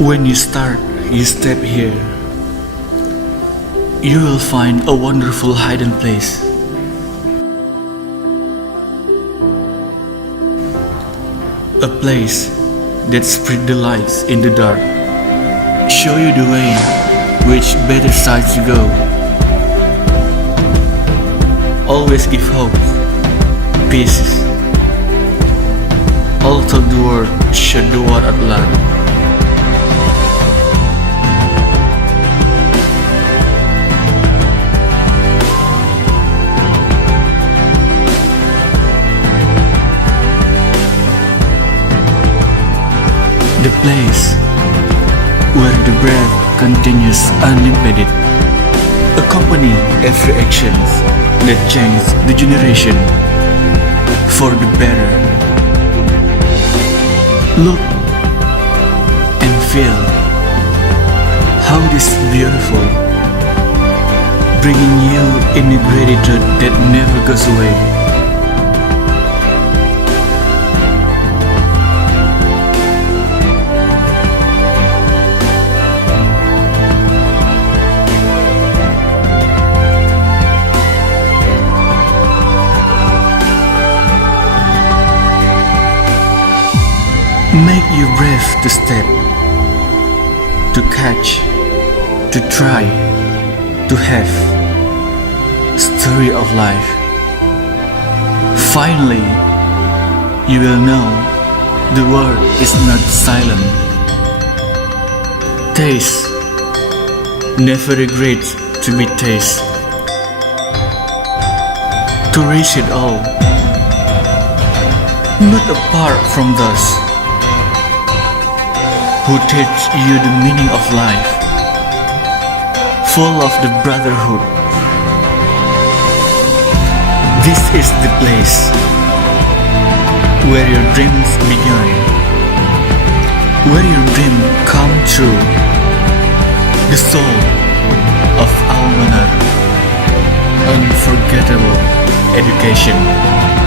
When you step here, you will find a wonderful hidden place. A place that spread the lights in the dark, show you the way which better side to go. Always give hope, peace. Although the world shut the door at last. The place where the breath continues unimpeded, accompany every actions that change the generation for the better. Look and feel how this is beautiful, bringing you in a gratitude that never goes away. Make you brave to step, to catch, to try, to have story of life. Finally, you will know the world is not silent. Taste, never regret to be taste. To reach it all, not apart from those who teach you the meaning of life, full of the brotherhood. This is the place where your dreams begin, where your dream come true. The soul of Al-Manar, unforgettable education.